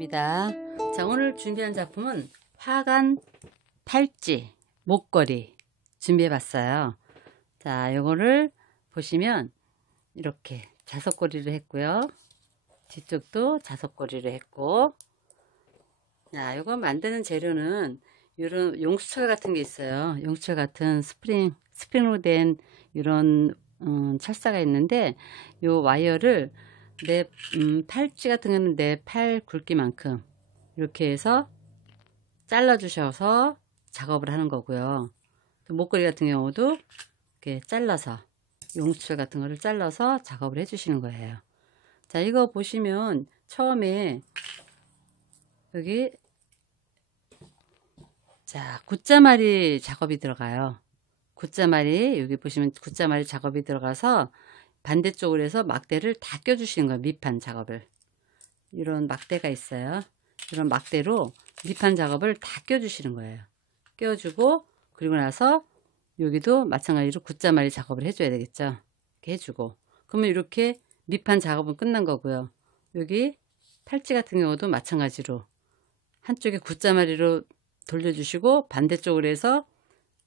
입니다. 자, 오늘 준비한 작품은 화관 팔찌 목걸이 준비해 봤어요. 자, 요거를 보시면 이렇게 자석걸이를 했고요. 뒤쪽도 자석걸이를 했고, 자, 요거 만드는 재료는 이런 용수철 같은 게 있어요. 용수철 같은 스프링으로 된 이런 철사가 있는데, 요 와이어를 내 팔찌 같은 경우는 내 팔 굵기만큼 이렇게 해서 잘라 주셔서 작업을 하는 거고요. 목걸이 같은 경우도 이렇게 잘라서 용수철 같은 거를 잘라서 작업을 해 주시는 거예요. 자, 이거 보시면 처음에 여기 자, 굿자마리 작업이 들어가요. 굿자마리, 여기 보시면 굿자마리 작업이 들어가서 반대쪽으로 해서 막대를 다 껴주시는 거예요. 밑판 작업을. 이런 막대가 있어요. 이런 막대로 밑판 작업을 다 껴주시는 거예요. 껴주고, 그리고 나서 여기도 마찬가지로 굿자마리 작업을 해줘야 되겠죠. 이렇게 해주고. 그러면 이렇게 밑판 작업은 끝난 거고요. 여기 팔찌 같은 경우도 마찬가지로 한쪽에 굿자마리로 돌려주시고, 반대쪽으로 해서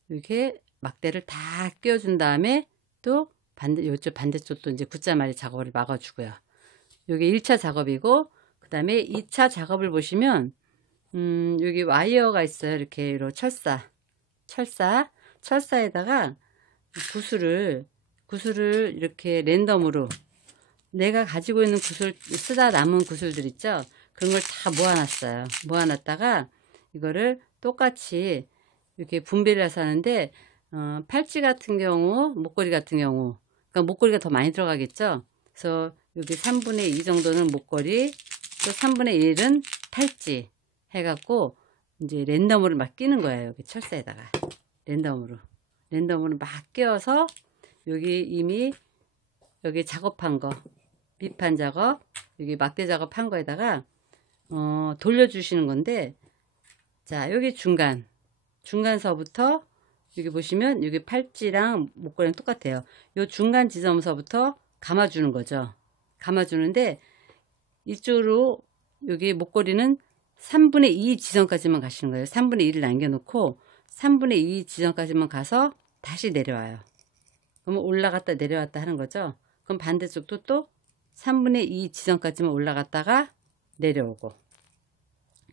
이렇게 막대를 다 끼워준 다음에 또 이쪽 반대쪽도 이제 굿자마리 작업을 막아주고요. 여기 1차 작업이고, 그 다음에 2차 작업을 보시면, 여기 와이어가 있어요. 이렇게, 이런 철사에다가 구슬을 이렇게 랜덤으로, 내가 가지고 있는 구슬, 쓰다 남은 구슬들 있죠? 그런 걸 다 모아놨어요. 모아놨다가, 이거를 똑같이 이렇게 분배를 해서 하는데, 팔찌 같은 경우, 목걸이 같은 경우, 그러니까 목걸이가 더 많이 들어가겠죠? 그래서 여기 3분의 2 정도는 목걸이, 또 3분의 1은 팔찌 해갖고, 이제 랜덤으로 막 끼는 거예요. 여기 철사에다가. 랜덤으로 막 끼워서, 여기 이미, 여기 작업한 거, 밑판 작업, 여기 막대 작업한 거에다가, 돌려주시는 건데, 자, 여기 중간서부터, 여기 보시면 여기 팔찌랑 목걸이랑 똑같아요. 요 중간 지점서부터 감아주는 거죠. 감아주는데 이쪽으로 여기 목걸이는 3분의 2 지점까지만 가시는 거예요. 3분의 1을 남겨놓고 3분의 2 지점까지만 가서 다시 내려와요. 그러면 올라갔다 내려왔다 하는 거죠. 그럼 반대쪽도 또 3분의 2 지점까지만 올라갔다가 내려오고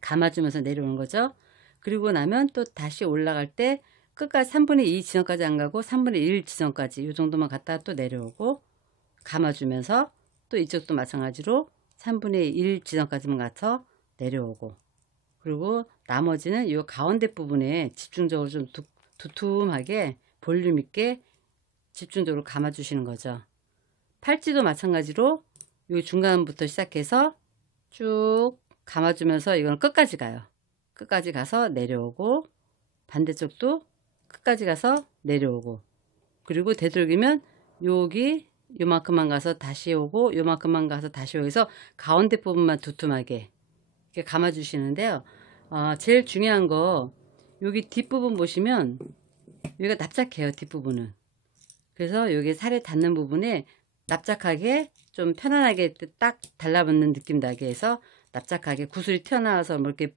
감아주면서 내려오는 거죠. 그리고 나면 또 다시 올라갈 때 끝까지 3분의 2 지점까지 안 가고 3분의 1 지점까지 이 정도만 갔다가 또 내려오고 감아주면서 또 이쪽도 마찬가지로 3분의 1 지점까지만 가서 내려오고, 그리고 나머지는 이 가운데 부분에 집중적으로 좀 두툼하게 볼륨 있게 집중적으로 감아주시는 거죠. 팔찌도 마찬가지로 이 중간부터 시작해서 쭉 감아주면서 이건 끝까지 가요. 끝까지 가서 내려오고, 반대쪽도 끝까지 가서 내려오고, 그리고 되도록이면 여기 요만큼만 가서 다시 오고, 요만큼만 가서 다시 오고 해서 가운데 부분만 두툼하게 이렇게 감아 주시는데요. 제일 중요한 거, 여기 뒷부분 보시면 여기가 납작해요. 뒷부분은. 그래서 여기 살에 닿는 부분에 납작하게 좀 편안하게 딱 달라붙는 느낌 나게 해서 납작하게 구슬이 튀어나와서 뭐 이렇게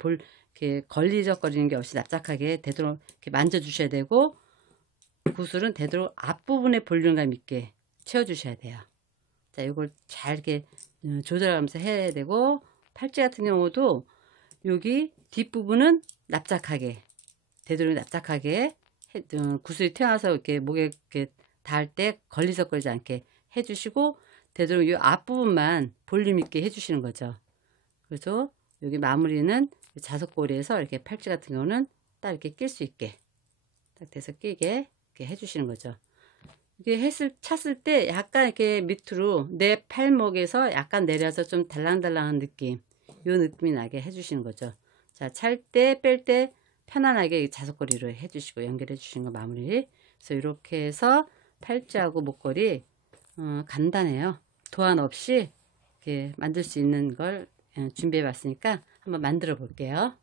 걸리적거리는 게 없이 납작하게 되도록 이렇게 만져주셔야 되고, 구슬은 되도록 앞부분에 볼륨감 있게 채워주셔야 돼요. 자, 이걸 잘 이렇게 조절하면서 해야 되고, 팔찌 같은 경우도 여기 뒷부분은 납작하게, 되도록 납작하게 구슬이 튀어나와서 이렇게 목에 이렇게 닿을 때 걸리적거리지 않게 해주시고, 되도록 이 앞부분만 볼륨 있게 해주시는 거죠. 그래서 여기 마무리는 자석고리에서 이렇게 팔찌 같은 경우는 딱 이렇게 낄 수 있게 딱 돼서 끼게 이렇게 해주시는 거죠. 이게 찼을 때 약간 이렇게 밑으로 내 팔목에서 약간 내려서 좀 달랑달랑한 느낌, 요 느낌이 나게 해주시는 거죠. 자, 찰 때, 뺄 때 편안하게 자석고리로 해주시고 연결해 주시는 거 마무리. 그래서 이렇게 해서 팔찌하고 목걸이 간단해요. 도안 없이 이렇게 만들 수 있는 걸 준비해 봤으니까 한번 만들어 볼게요.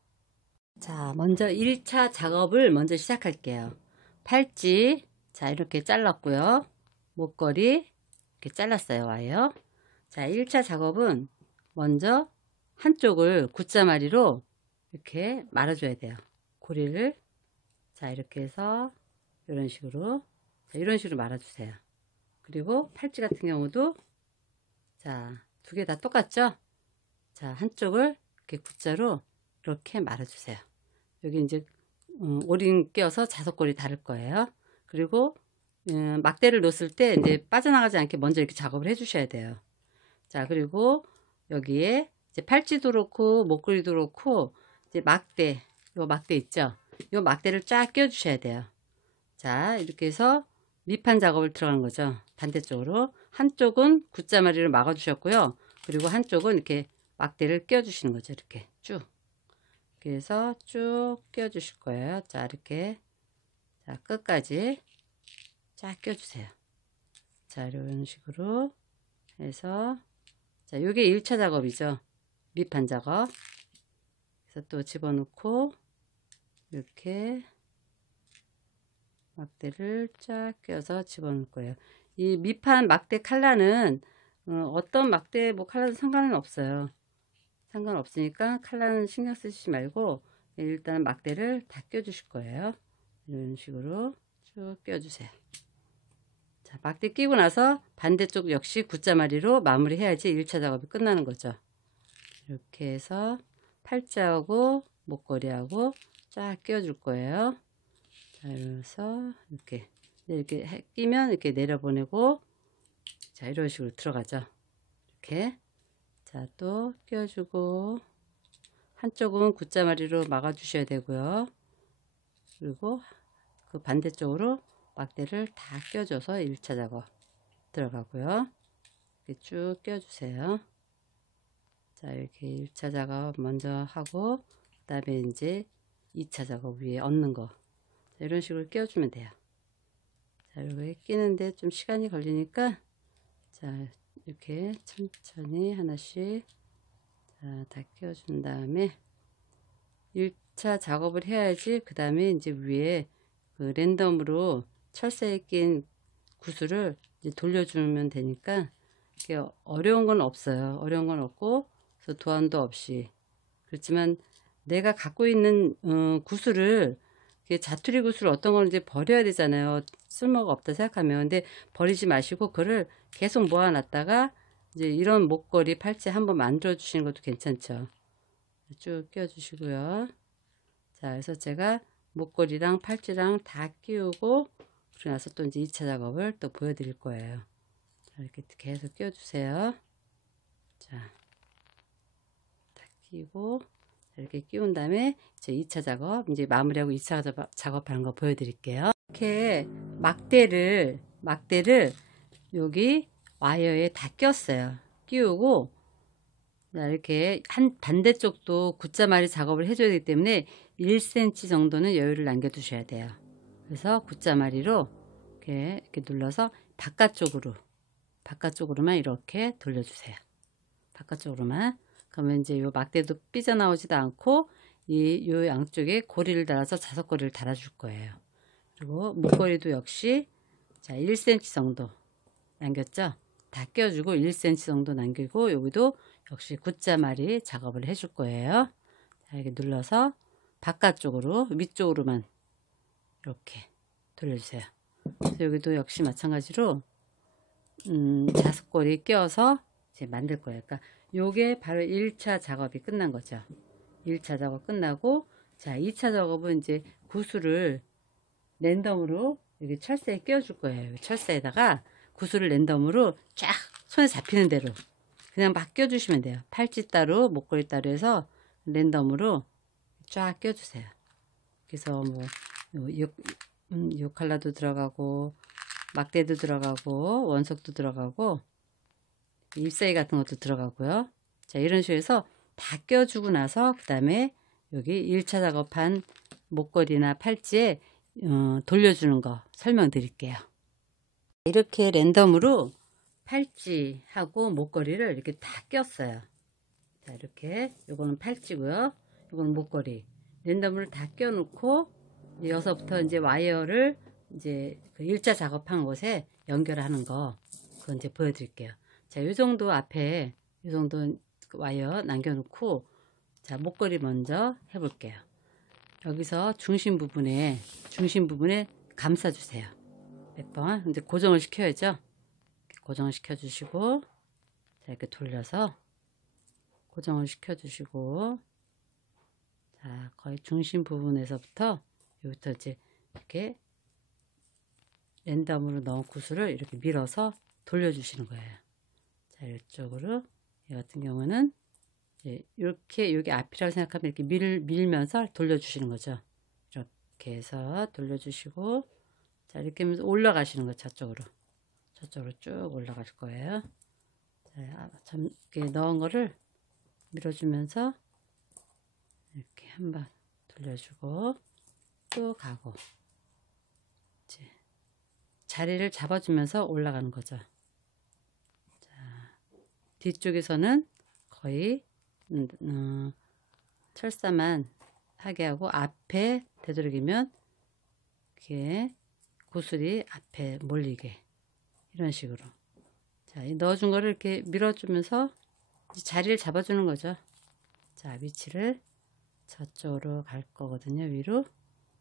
자, 먼저 1차 작업을 먼저 시작할게요. 팔찌, 자, 이렇게 잘랐고요. 목걸이 이렇게 잘랐어요. 와요. 자, 1차 작업은 먼저 한쪽을 굿자마리로 이렇게 말아줘야 돼요. 고리를. 자, 이렇게 해서 이런 식으로, 자, 이런 식으로 말아주세요. 그리고 팔찌 같은 경우도, 자, 두 개 다 똑같죠? 자, 한쪽을 이렇게 굿자로 이렇게 말아주세요. 여기 이제 오링 껴서 자석고리 달을 거예요. 그리고 막대를 놓았을 때 이제 빠져나가지 않게 먼저 이렇게 작업을 해 주셔야 돼요. 자, 그리고 여기에 이제 팔찌도 그렇고 목걸이도 그렇고 이제 막대, 요 막대 있죠? 요 막대를 쫙 껴 주셔야 돼요. 자, 이렇게 해서 밑판 작업을 들어가는 거죠. 반대쪽으로 한쪽은 굿자마리를 막아 주셨고요. 그리고 한쪽은 이렇게 막대를 껴 주시는 거죠. 이렇게 쭉. 그래서 쭉 껴 주실 거예요. 자, 이렇게. 자, 끝까지 쫙 껴 주세요. 자, 이런 식으로 해서, 자, 요게 1차 작업이죠. 밑판 작업. 그래서 또 집어넣고 이렇게 막대를 쫙 껴서 집어넣을 거예요. 이 밑판 막대 칼라는 어떤 막대 뭐 칼라도 상관은 없어요. 상관없으니까 칼라는 신경 쓰시지 말고 일단 막대를 다 껴주실 거예요. 이런 식으로 쭉 껴주세요. 자, 막대 끼고 나서 반대쪽 역시 굿자마리로 마무리 해야지 1차 작업이 끝나는 거죠. 이렇게 해서 팔자하고 목걸이하고 쫙 끼워줄 거예요. 자, 그래서 이렇게 끼면 이렇게 내려보내고, 자, 이런 식으로 들어가죠. 이렇게. 자, 또 끼워주고, 한쪽은 굿자마리로 막아 주셔야 되고요. 그리고 그 반대쪽으로 막대를 다 껴줘서 1차 작업 들어가고요. 이렇게 쭉 껴주세요. 자, 이렇게 1차 작업 먼저 하고, 그 다음에 이제 2차 작업 위에 얹는 거. 자, 이런 식으로 끼워주면 돼요. 자, 이렇게 끼는데 좀 시간이 걸리니까, 자, 이렇게 천천히 하나씩, 자, 다 끼워준 다음에, 1차 작업을 해야지, 그 다음에 이제 위에 그 랜덤으로 철사에 낀 구슬을 이제 돌려주면 되니까, 이게 어려운 건 없어요. 어려운 건 없고, 그래서 도안도 없이. 그렇지만 내가 갖고 있는 구슬을, 자투리 구슬 어떤 걸 이제 버려야 되잖아요. 쓸모가 없다 생각하면. 근데 버리지 마시고 그거를 계속 모아놨다가 이제 이런 목걸이 팔찌 한번 만들어 주시는 것도 괜찮죠. 쭉 끼워 주시고요. 자, 그래서 제가 목걸이랑 팔찌랑 다 끼우고 그러고 나서 또 이제 2차 작업을 또 보여드릴 거예요. 자, 이렇게 계속 끼워 주세요. 자, 다 끼고 이렇게 끼운 다음에 이제 2차 작업 이제 마무리하고 2차 작업하는 거 보여드릴게요. 이렇게 막대를 여기 와이어에 다 꼈어요. 끼우고, 자, 이렇게 한 반대쪽도 굿자마리 작업을 해줘야 되기 때문에 1cm 정도는 여유를 남겨두셔야 돼요. 그래서 굿자마리로 이렇게 눌러서 바깥쪽으로만 이렇게 돌려주세요. 바깥쪽으로만. 그러면 이제 요 막대도 삐져나오지도 않고 요 양쪽에 고리를 달아서 자석고리를 달아줄 거예요. 그리고 목걸이도 역시 자 1cm 정도 남겼죠. 다 껴주고 1cm 정도 남기고 여기도 역시 굿자마리 작업을 해줄 거예요. 자, 이렇게 눌러서 바깥쪽으로 위쪽으로만 이렇게 돌려주세요. 그래서 여기도 역시 마찬가지로 자석고리 껴서 이제 만들 거예요. 그러니까 요게 바로 1차 작업이 끝난 거죠. 1차 작업 끝나고, 자, 2차 작업은 이제 구슬을 랜덤으로 여기 철사에 끼워줄 거예요. 철사에다가 구슬을 랜덤으로 쫙 손에 잡히는 대로 그냥 막 껴주시면 돼요. 팔찌 따로, 목걸이 따로 해서 랜덤으로 쫙 껴주세요. 그래서 뭐, 요 컬러도 들어가고, 막대도 들어가고, 원석도 들어가고, 잎사귀 같은 것도 들어가고요. 자, 이런 식으로 해서 다 껴주고 나서 그 다음에 여기 1차 작업한 목걸이나 팔찌에 돌려주는 거 설명드릴게요. 이렇게 랜덤으로 팔찌하고 목걸이를 이렇게 다 꼈어요. 자, 이렇게 요거는 팔찌고요. 요거는 목걸이. 랜덤으로 다 껴놓고 여기서부터 이제 와이어를 이제 그 1차 작업한 곳에 연결하는 거 그건 이제 보여드릴게요. 자, 요 정도 앞에 요 정도 와이어 남겨놓고, 자, 목걸이 먼저 해볼게요. 여기서 중심 부분에 감싸주세요. 몇 번. 이제 고정을 시켜야죠. 고정을 시켜주시고, 자, 이렇게 돌려서 고정을 시켜주시고, 자, 거의 중심 부분에서부터 여기부터 이제 이렇게 랜덤으로 넣은 구슬을 이렇게 밀어서 돌려주시는 거예요. 자, 이쪽으로, 이 같은 경우는 이렇게 여기 앞이라고 생각하면 이렇게 밀면서 돌려주시는 거죠. 이렇게 해서 돌려주시고, 자, 이렇게 하면서 올라가시는 거죠. 저쪽으로 쭉 올라갈 거예요. 자, 이렇게 넣은 거를 밀어주면서 이렇게 한번 돌려주고 또 가고, 이제 자리를 잡아주면서 올라가는 거죠. 자, 뒤쪽에서는 거의 철사만 하게 하고, 앞에 되도록이면 이렇게 구슬이 앞에 몰리게, 이런 식으로. 자, 이 넣어준 거를 이렇게 밀어주면서 자리를 잡아주는 거죠. 자, 위치를 저쪽으로 갈 거거든요. 위로.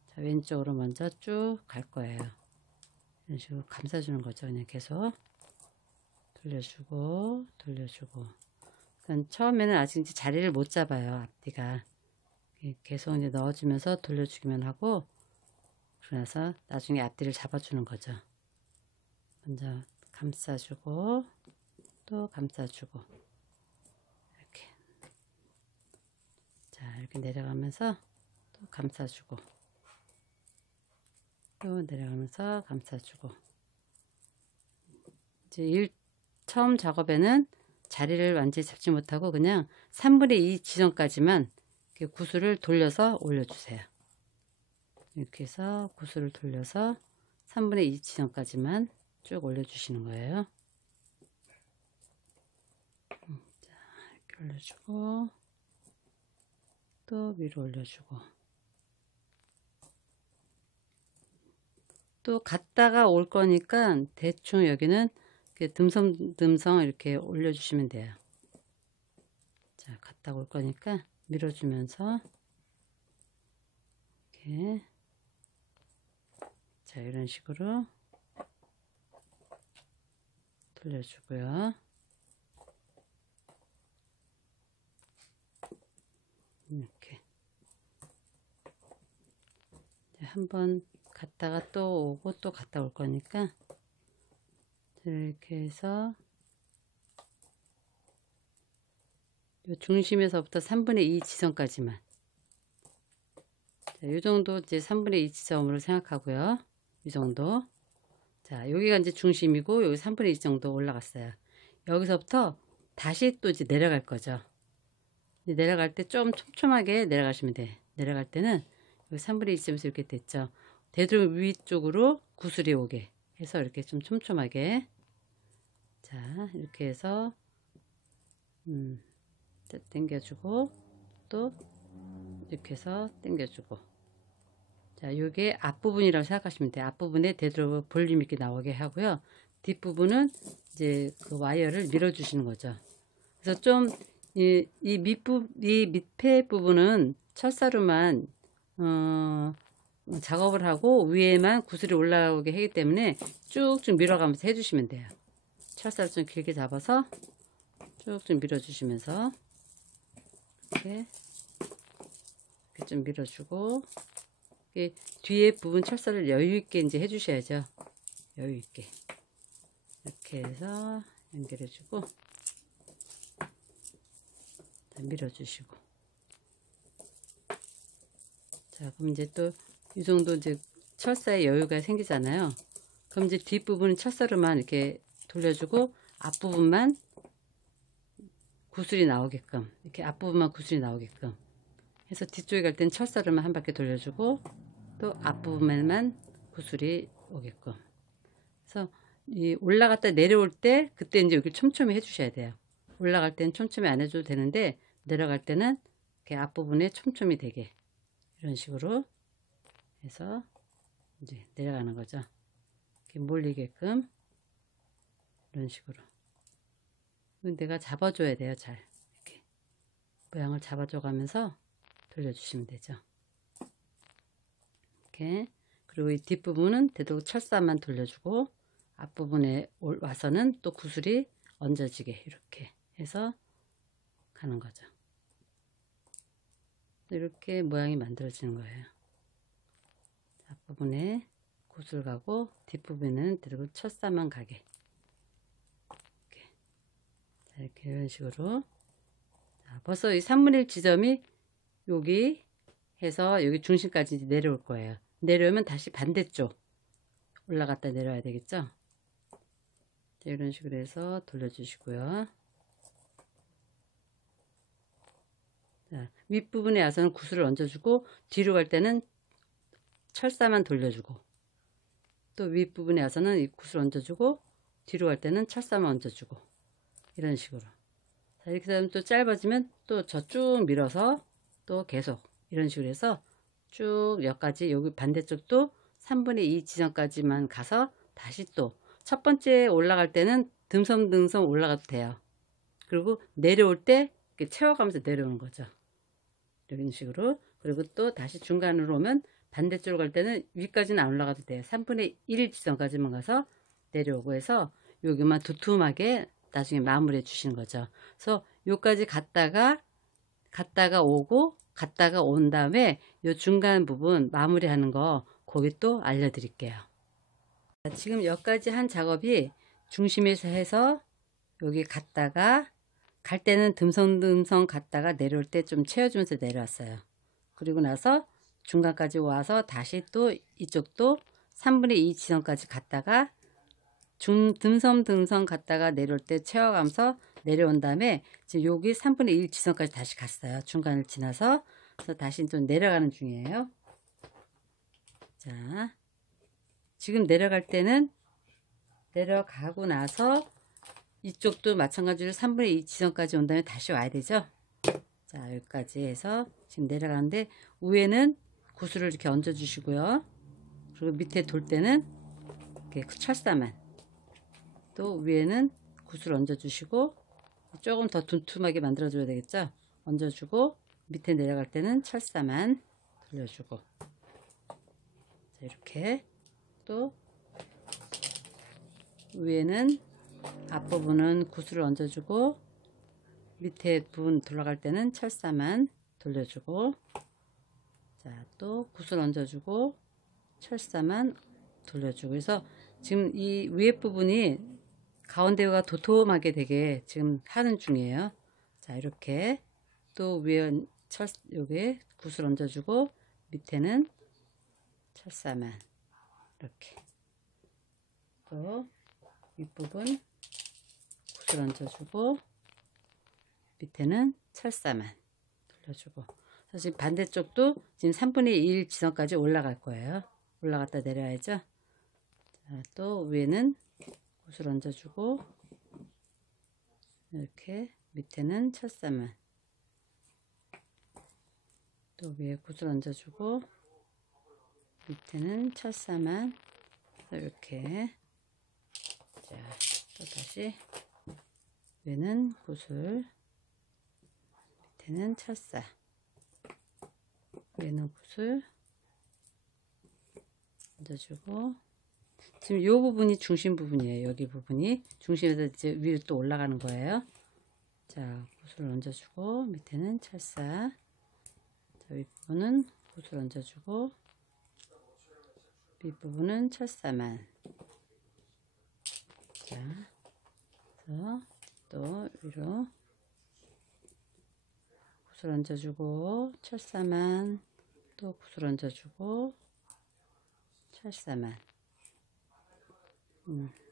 자, 왼쪽으로 먼저 쭉 갈 거예요. 이런 식으로 감싸주는 거죠. 그냥 계속 돌려주고 돌려주고. 그러니까 처음에는 아직 이제 자리를 못 잡아요. 앞뒤가. 계속 이제 넣어주면서 돌려주기만 하고, 그러나서 나중에 앞뒤를 잡아주는 거죠. 먼저 감싸주고 또 감싸주고, 이렇게. 자, 이렇게 내려가면서 또 감싸주고 또 내려가면서 감싸주고. 이제 처음 작업에는 자리를 완전히 잡지 못하고 그냥 3분의 2 지점까지만 이렇게 구슬을 돌려서 올려주세요. 이렇게 해서 구슬을 돌려서 3분의 2 지점까지만 쭉 올려주시는 거예요. 자, 이렇게 올려주고 또 위로 올려주고, 또 갔다가 올 거니까 대충 여기는 이렇게 듬성듬성 이렇게 올려주시면 돼요. 자, 갔다가 올 거니까 밀어주면서 이렇게, 자, 이런 식으로 돌려주고요. 이렇게 한번 갔다가 또 오고 또 갔다 올 거니까 이렇게 해서 요 중심에서부터 3분의 2 지점까지만, 이 정도 이제 3분의 2 지점으로 생각하고요. 이 정도. 자, 여기가 이제 중심이고 여기 3분의 2 정도 올라갔어요. 여기서부터 다시 또 이제 내려갈 거죠. 내려갈 때 좀 촘촘하게 내려가시면 돼. 내려갈 때는 여기 3분의 2 지점에서 이렇게 됐죠. 되도록 위쪽으로 구슬이 오게 해서 이렇게 좀 촘촘하게. 자, 이렇게 해서 당겨주고 또 이렇게 해서 당겨주고. 자, 요게 앞부분이라고 생각하시면 돼요. 앞부분에 되도록 볼륨 있게 나오게 하고요. 뒷부분은 이제 그 와이어를 밀어주시는 거죠. 그래서 좀 이 밑에 부분은 철사로만 작업을 하고 위에만 구슬이 올라오게 하기 때문에 쭉쭉 밀어가면서 해주시면 돼요. 철사를 좀 길게 잡아서 쭉쭉 밀어주시면서 이렇게 좀 밀어주고, 뒤에 부분 철사를 여유있게 이제 해주셔야죠. 여유있게. 이렇게 해서 연결해주고, 밀어주시고. 자, 그럼 이제 또 이 정도 이제 철사에 여유가 생기잖아요. 그럼 이제 뒷부분은 철사로만 이렇게 돌려주고, 앞부분만 구슬이 나오게끔, 이렇게 앞부분만 구슬이 나오게끔 해서 뒤쪽에 갈 때는 철사로만 한 바퀴 돌려주고, 또 앞부분에만 구슬이 오게끔. 그래서 이 올라갔다 내려올 때 그때 이제 여기 촘촘히 해주셔야 돼요. 올라갈 때는 촘촘히 안 해줘도 되는데 내려갈 때는 이렇게 앞부분에 촘촘히 되게, 이런 식으로 해서 이제 내려가는 거죠. 이렇게 몰리게끔, 이런 식으로. 내가 잡아줘야 돼요. 잘 이렇게 모양을 잡아줘 가면서 돌려주시면 되죠. 이렇게. 그리고 이 뒷부분은 되도록 철사만 돌려주고 앞부분에 와서는 또 구슬이 얹어지게 이렇게 해서 가는 거죠. 이렇게 모양이 만들어지는 거예요. 앞부분에 구슬 가고 뒷부분에는 되도록 철사만 가게 이렇게, 자, 이렇게 이런 식으로. 자, 벌써 이 3분의 1 지점이 여기 해서 여기 중심까지 내려올 거예요. 내려오면 다시 반대쪽 올라갔다 내려와야 되겠죠. 자, 이런 식으로 해서 돌려주시고요. 자, 윗부분에 와서는 구슬을 얹어주고 뒤로 갈 때는 철사만 돌려주고 또 윗부분에 와서는 이 구슬 얹어주고 뒤로 갈 때는 철사만 얹어주고 이런 식으로. 자, 이렇게 되면 또 짧아지면 또 저쭉 밀어서 또 계속 이런 식으로 해서 쭉 여기까지 여기 반대쪽도 3분의 2 지점까지만 가서 다시 또 첫 번째 올라갈 때는 듬성듬성 올라가도 돼요. 그리고 내려올 때 이렇게 채워가면서 내려오는 거죠. 이런 식으로. 그리고 또 다시 중간으로 오면 반대쪽으로 갈 때는 위까지는 안 올라가도 돼요. 3분의 1 지점까지만 가서 내려오고 해서 여기만 두툼하게 나중에 마무리해 주시는 거죠. 그래서 여기까지 갔다가 오고 갔다가 온 다음에 요 중간 부분 마무리하는 거 거기 또 알려드릴게요. 지금 여기까지 한 작업이 중심에서 해서 여기 갔다가 갈 때는 듬성듬성 갔다가 내려올 때 좀 채워주면서 내려왔어요. 그리고 나서 중간까지 와서 다시 또 이쪽도 3분의 2 지점까지 갔다가 듬성듬성 갔다가 내려올 때 채워가면서 내려온 다음에 지금 여기 3분의 1 지점까지 다시 갔어요. 중간을 지나서. 그래서 다시 좀 내려가는 중이에요. 자, 지금 내려갈 때는 내려가고 나서 이쪽도 마찬가지로 3분의 2 지점까지 온 다음에 다시 와야 되죠. 자, 여기까지 해서 지금 내려가는데 위에는 구슬을 이렇게 얹어 주시고요. 그리고 밑에 돌 때는 이렇게 철사만, 또 위에는 구슬 얹어 주시고 조금 더 둔툼하게 만들어 줘야 되겠죠. 얹어 주고 밑에 내려갈 때는 철사만 돌려주고. 자, 이렇게 또 위에는 앞부분은 구슬을 얹어주고 밑에 부분 돌아갈 때는 철사만 돌려주고, 자, 또 구슬 얹어주고 철사만 돌려주고. 그래서 지금 이 위에 부분이 가운데가 도톰하게 되게 지금 하는 중이에요. 자, 이렇게 또 위에 여기 구슬 얹어주고 밑에는 철사만 이렇게, 또 윗부분 구슬 얹어주고 밑에는 철사만 돌려주고. 사실 반대쪽도 지금 3분의 1 지점까지 올라갈 거예요. 올라갔다 내려야죠. 자, 또 위에는 구슬 얹어주고 이렇게 밑에는 철사만, 또 위에 구슬 얹어주고 밑에는 철사만 이렇게. 자, 또 다시 위에는 구슬 밑에는 철사, 위에는 구슬 얹어주고. 지금 이 부분이 중심 부분이에요. 여기 부분이 중심에서 이제 위로 또 올라가는 거예요. 자, 구슬 얹어주고 밑에는 철사, 자, 윗부분은 구슬 얹어주고 윗부분은 철사만. 자, 그래서 또 위로 구슬 얹어주고 철사만, 또 구슬 얹어주고 철사만.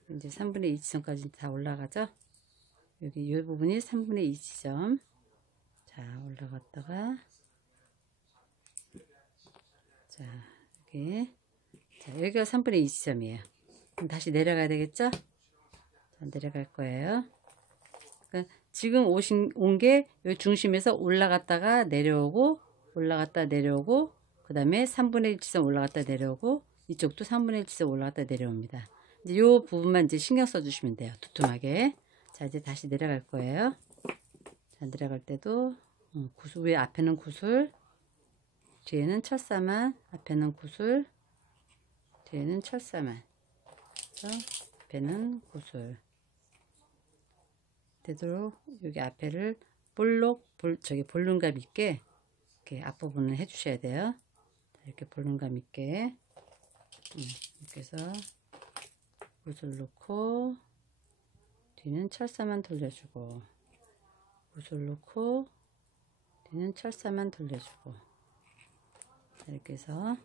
이제 3분의 2 지점까지 다 올라가죠. 여기 이 부분이 3분의 2 지점. 자, 올라갔다가, 자, 여기, 자, 여기가 3분의 2 지점이에요. 그럼 다시 내려가야 되겠죠? 자, 내려갈 거예요. 그러니까 지금 온 게 여기 중심에서 올라갔다가 내려오고, 올라갔다 내려오고, 그 다음에 3분의 1 지점 올라갔다 내려오고, 이쪽도 3분의 1 지점 올라갔다 내려옵니다. 이제 이 부분만 이제 신경 써 주시면 돼요. 두툼하게. 자, 이제 다시 내려갈 거예요. 자, 내려갈 때도 구슬, 왜 앞에는 구슬, 뒤에는 철사만, 앞에는 구슬, 뒤에는 철사만, 앞에는 구슬. 되도록 여기 앞에를 저기 볼륨감 있게 이렇게 앞부분을 해주셔야 돼요. 이렇게 볼륨감 있게 이렇게 해서 구슬 넣고 뒤는 철사만 돌려주고, 구슬 넣고 뒤는 철사만 돌려주고. 자, 이렇게 해서,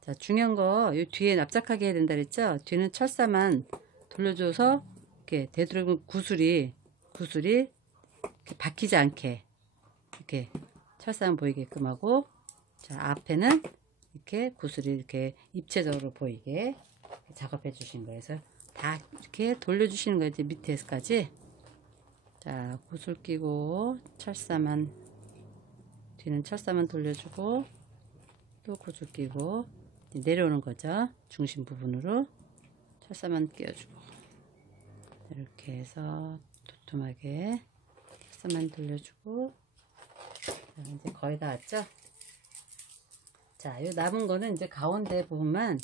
자, 중요한 거 이 뒤에 납작하게 해야 된다 그랬죠. 뒤는 철사만 돌려줘서 이렇게 되도록 구슬이 이렇게 박히지 않게 이렇게 철사만 보이게끔 하고, 자, 앞에는 이렇게 구슬이 이렇게 입체적으로 보이게 작업해 주신 거예요. 그래서 다 이렇게 돌려주시는 거예요. 이제 밑에까지. 자, 구슬 끼고 철사만, 뒤는 철사만 돌려주고, 또 구슬 끼고 내려오는 거죠. 중심 부분으로 철사만 끼워주고, 이렇게 해서 도톰하게 철사만 돌려주고. 자, 이제 거의 다 왔죠. 자, 요 남은 거는 이제 가운데 부분만,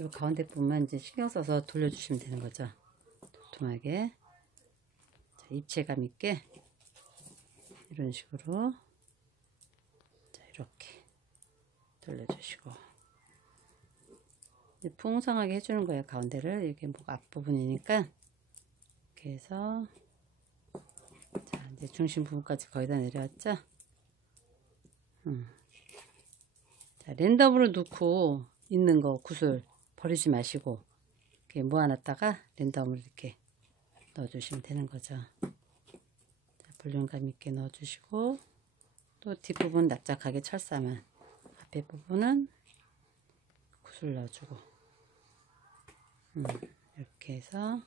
요 가운데 부분만 이제 신경 써서 돌려주시면 되는 거죠. 도톰하게. 자, 입체감 있게 이런 식으로, 자, 이렇게 돌려주시고, 이제 풍성하게 해주는 거예요. 가운데를 이렇게 목 앞부분이니까 이렇게 해서, 자, 이제 중심 부분까지 거의 다 내려왔죠. 자, 랜덤으로 넣고 있는 거 구슬 버리지 마시고 이렇게 모아놨다가 랜덤으로 이렇게 넣어주시면 되는 거죠. 자, 볼륨감 있게 넣어주시고, 또 뒷부분 납작하게 철사만, 앞에 부분은 구슬 넣어주고, 이렇게 해서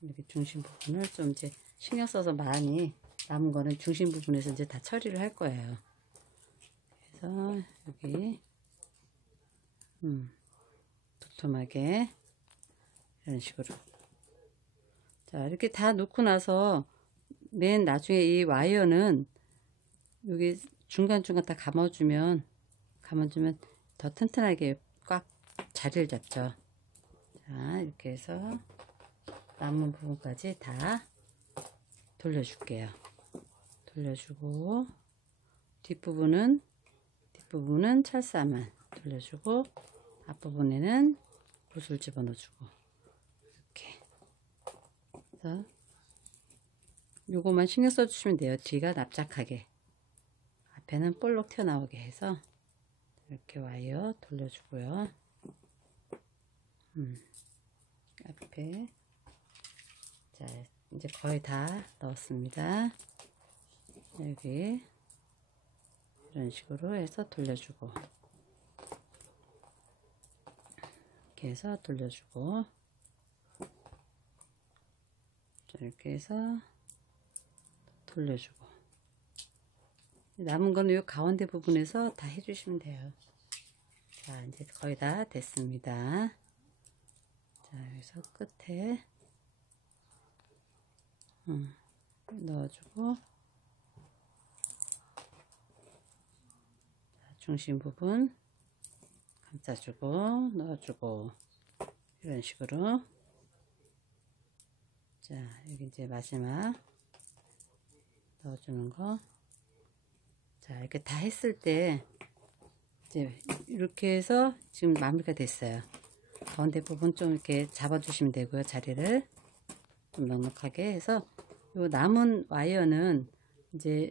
이렇게 중심 부분을 좀 이제 신경 써서 많이 남은 거는 중심 부분에서 이제 다 처리를 할 거예요. 그래서 여기 도톰하게 이런 식으로. 자, 이렇게 다 놓고 나서 맨 나중에 이 와이어는 여기 중간중간 다 감아주면 더 튼튼하게 꽉 자리를 잡죠. 자, 이렇게 해서 남은 부분까지 다 돌려줄게요. 돌려주고, 뒷부분은 철사만 돌려주고, 앞부분에는 구슬 집어넣어주고, 이렇게 해서 요거만 신경 써주시면 돼요. 뒤가 납작하게, 앞에는 볼록 튀어나오게 해서 이렇게 와이어 돌려주고요. 앞에. 자, 이제 거의 다 넣었습니다. 여기 이런 식으로 해서 돌려주고, 이렇게 해서 돌려주고, 이렇게 해서 돌려주고, 남은 거는 이 가운데 부분에서 다 해주시면 돼요. 자, 이제 거의 다 됐습니다. 자, 여기서 끝에 넣어주고, 자, 중심 부분 감싸주고 넣어주고, 이런 식으로. 자, 여기 이제 마지막 넣어주는 거. 자, 이렇게 다 했을 때 이제 이렇게 해서 지금 마무리가 됐어요. 가운데 부분 좀 이렇게 잡아주시면 되고요. 자리를 좀 넉넉하게 해서, 요 남은 와이어는 이제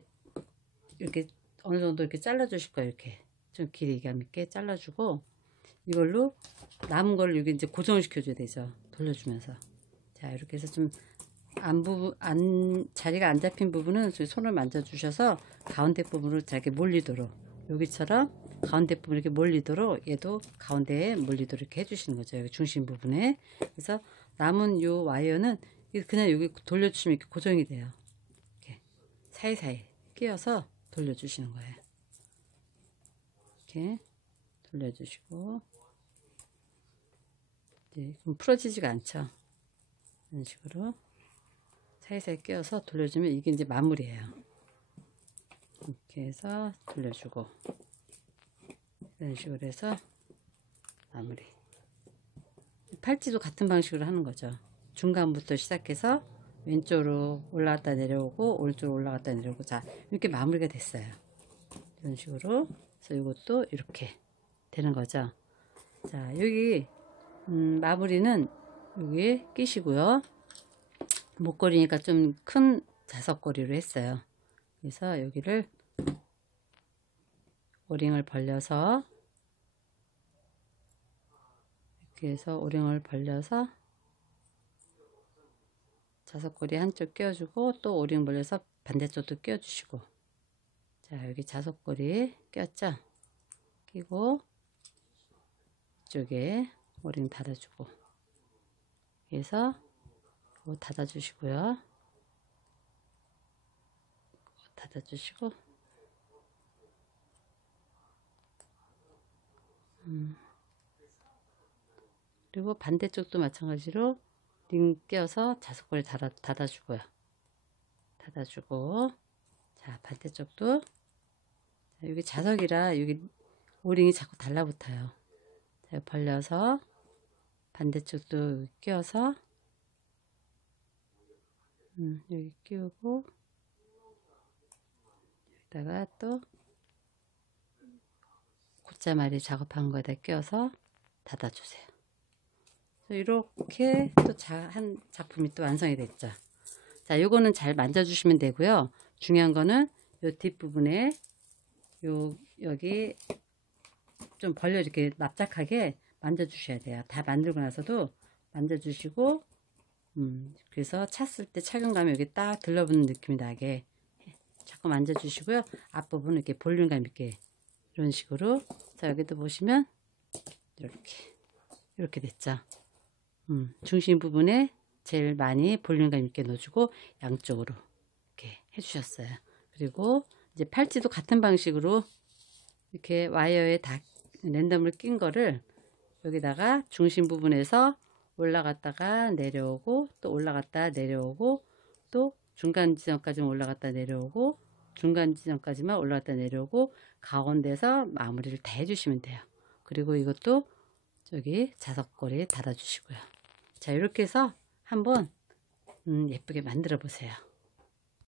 이렇게 어느 정도 이렇게 잘라 주실 거예요. 이렇게 좀 길이감 있게 잘라주고, 이걸로 남은 걸 여기 이제 고정을 시켜줘야 되죠. 돌려주면서. 자, 이렇게 해서 좀 자리가 안 잡힌 부분은 손을 만져 주셔서 가운데 부분으로 자기 몰리도록, 여기처럼 가운데 부분 이렇게 몰리도록, 얘도 가운데에 몰리도록 이렇게 해주시는 거죠. 여기 중심 부분에. 그래서 남은 요 와이어는 그냥 여기 돌려주시면 이렇게 고정이 돼요. 이렇게 사이사이 끼워서 돌려주시는 거예요. 이렇게 돌려주시고, 이제 좀 풀어지지가 않죠. 이런 식으로 사이사이 끼워서 돌려주면 이게 이제 마무리예요. 이렇게 해서 돌려주고, 이런 식으로 해서 마무리. 팔찌도 같은 방식으로 하는 거죠. 중간부터 시작해서 왼쪽으로 올라갔다 내려오고, 오른쪽으로 올라갔다 내려오고, 자, 이렇게 마무리가 됐어요. 이런 식으로. 그래서 이것도 이렇게 되는 거죠. 자, 여기 마무리는 여기 끼시고요. 목걸이니까 좀 큰 자석걸이로 했어요. 그래서 여기를 오링을 벌려서 이렇게 해서 오링을 벌려서 자석걸이 한쪽 끼워주고, 또 오링 벌려서 반대쪽도 끼워주시고, 자, 여기 자석걸이 꼈죠? 끼고 이쪽에 오링 닫아주고, 그래서 이거 닫아주시고요. 닫아주시고, 그리고 반대쪽도 마찬가지로 링 껴서 자석걸이 닫아주고요. 닫아주고, 자, 반대쪽도, 자, 여기 자석이라 여기 오링이 자꾸 달라붙어요. 자, 벌려서 반대쪽도 끼워서 여기 끼우고, 여기다가 또 곶자말이 작업한 거에다 끼워서 닫아주세요. 이렇게 또 한 작품이 또 완성이 됐죠. 자, 요거는 잘 만져주시면 되고요. 중요한 거는 요 뒷부분에 여기 좀 벌려 이렇게 납작하게 만져주셔야 돼요. 다 만들고 나서도 만져주시고, 그래서 찼을 때 착용감이 여기 딱 들러붙는 느낌이 나게 자꾸 만져주시고요. 앞부분 이렇게 볼륨감 있게 이런 식으로. 자, 여기도 보시면 이렇게 됐죠. 중심 부분에 제일 많이 볼륨감 있게 넣어주고 양쪽으로 이렇게 해주셨어요. 그리고 이제 팔찌도 같은 방식으로 이렇게 와이어에 다 랜덤을 낀 거를 여기다가 중심 부분에서 올라갔다가 내려오고, 또 올라갔다 내려오고, 또 중간 지점까지만 올라갔다 내려오고, 중간 지점까지만 올라갔다 내려오고, 가운데서 마무리를 다 해주시면 돼요. 그리고 이것도 저기 자석걸이 닫아주시고요. 자, 이렇게 해서 한번 예쁘게 만들어 보세요.